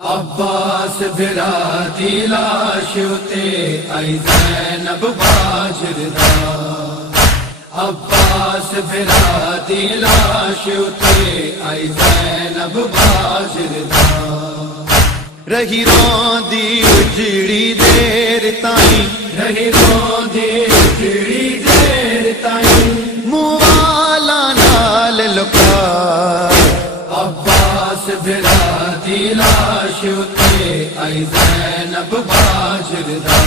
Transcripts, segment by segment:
عباس بھرا دی لاش اتے آئی زینب باجر دا عباس بھرا دی لاش اتے آئی زینب باجر دا رہی روندی اجڑی دیر تائیں رہی روندی اجڑی دیر تائیں منہ والا نال لکا عباس بھرا دی لاش اتے آئی زینب باجر دا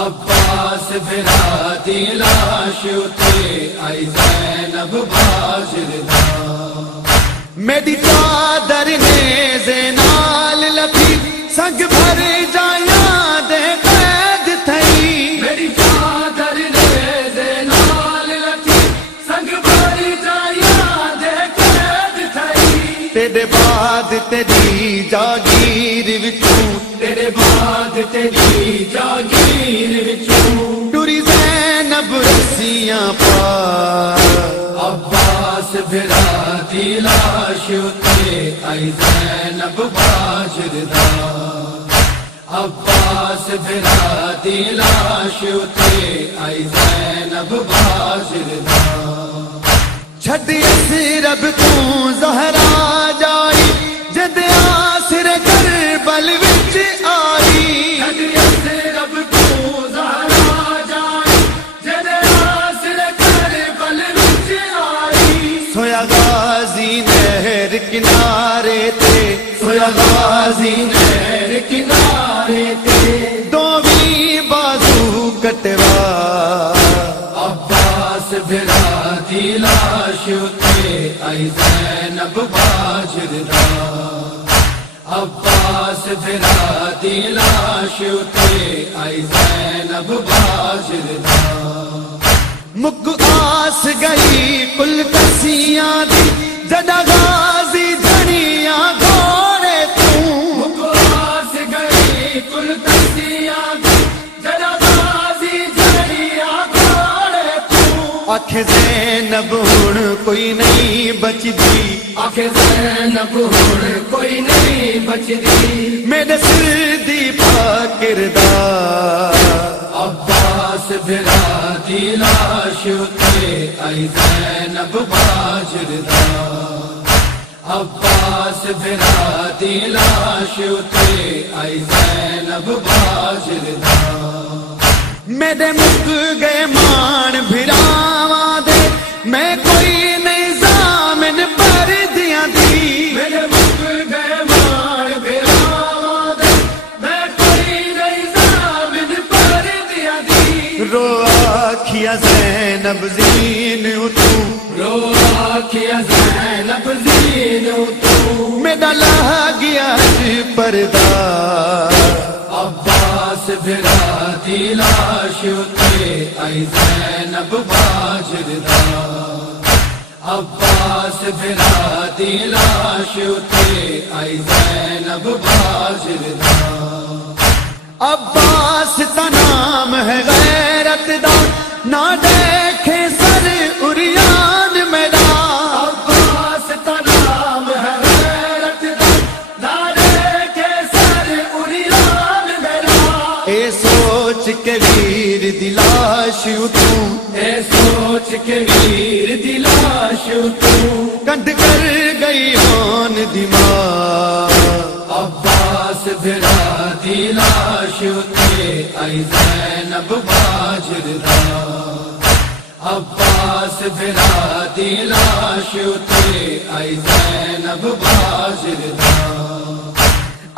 عباس بھرا دی لاش اتے آئی زینب باجر دا میری چادر نے زینال لپی سنگ بھر جایا دے قید تھئی میری چادر نے زینال لپی سنگ بھر جایا دے قید تھئی تیرے بعد تیری جاگیر وچوں تیرے بعد تیری جاگیر وچوں ٹری زینب رسیاں پار عباس بھرا دی لاش اتے آئی زینب باجر دا عباس بھرا دی لاش اتے آئی زینب باجر دا چھڈ رب تو زہرا جائی جد آسر کربل وچ آئی چھڈ رب تو زہرا جائی جد آسر کربل وچ آئی سویا غازی نہر کنارے تے سویا غازی نہر کنارے تے دوویں بازو کٹوا عباس بھرا دی لاش اتے آئی زینب باجر دا عباس بھرا دی لاش اتے آئی زینب باجر دا مک آس گئی کل کسیاں دی جدا غازی جھڑیاں گھوڑے توں مک آس گئی کل کسیاں دی جدا غازی جھڑیاں گھوڑے توں آنکھ زینب ہن کوئی نہیں بچدی آنکھ زینب ہن کوئی نہیں بچدی میرے سر دی پاکردار عباس بھرا دی لاش اتے آئی زینب باجر دا عباس بھرا دی لاش اتے آئی زینب باجر دا میرے مک گئے مان بھراواں دے میں کوئی نہیں ضامن پر دیاں دی میرے مک گئے مان بھراواں دے میں کوئی نہیں ضامن پر دیاں دی رو آکھیا زینب زین اتو رو آکھیا زینب زین اتو میرا لہ گیا پردہ عباس بھرا دی لاش اتے آئی زینب باجر دا عباس بھرا دی لاش اتے آئی زینب باجر دا عباس تا نام ہے غیرت دا نہ دیکھے سر اریان میرا عباس تا نام ہے غیرت دا نہ دیکھے سر اریان میرا اے سوچ کے ویر دی لاش اتوں اے سوچ کے ویر دی لاش اتوں کنڈ کر گئی ہون دماغ عباس بھرا دی لاش اتے آئی زینب باجر دا عباس بھرا دی لاش اتے آئی زینب باجر دا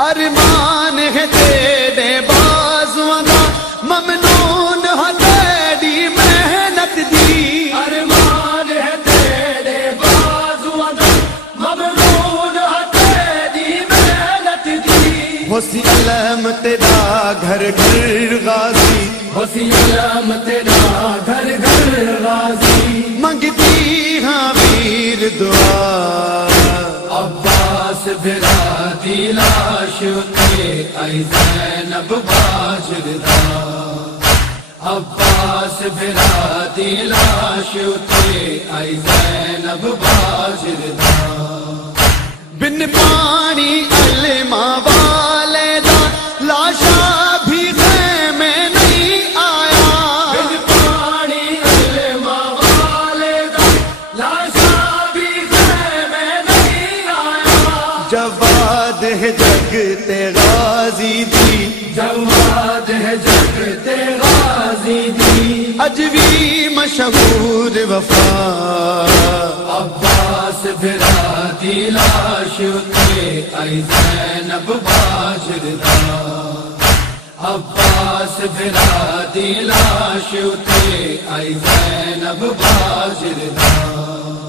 ارمان ہے تیرے بازواں دا ممنون ہے تیری محنت دی ارمان ہے تیرے بازواں دا ممنون ہے تیری محنت دی ہوسی علم تیرا گھر گھر غازی ہوسی علم تیرا گھر گھر غازی منگتی ہاں ویر دعا عباس بھرا دی لاش اتے آئی زینب باجر دا عباس بھرا دی لاش اتے آئی زینب باجر دا بن پانی ہے جگ تے غازی دی، جواد ہے جگ تے غازی دی، اج بھی مشہور وفا عباس بھرا دی لاش اتے آئی زینب باجر دا، عباس بھرا دی لاش اتے آئی زینب باجر دا۔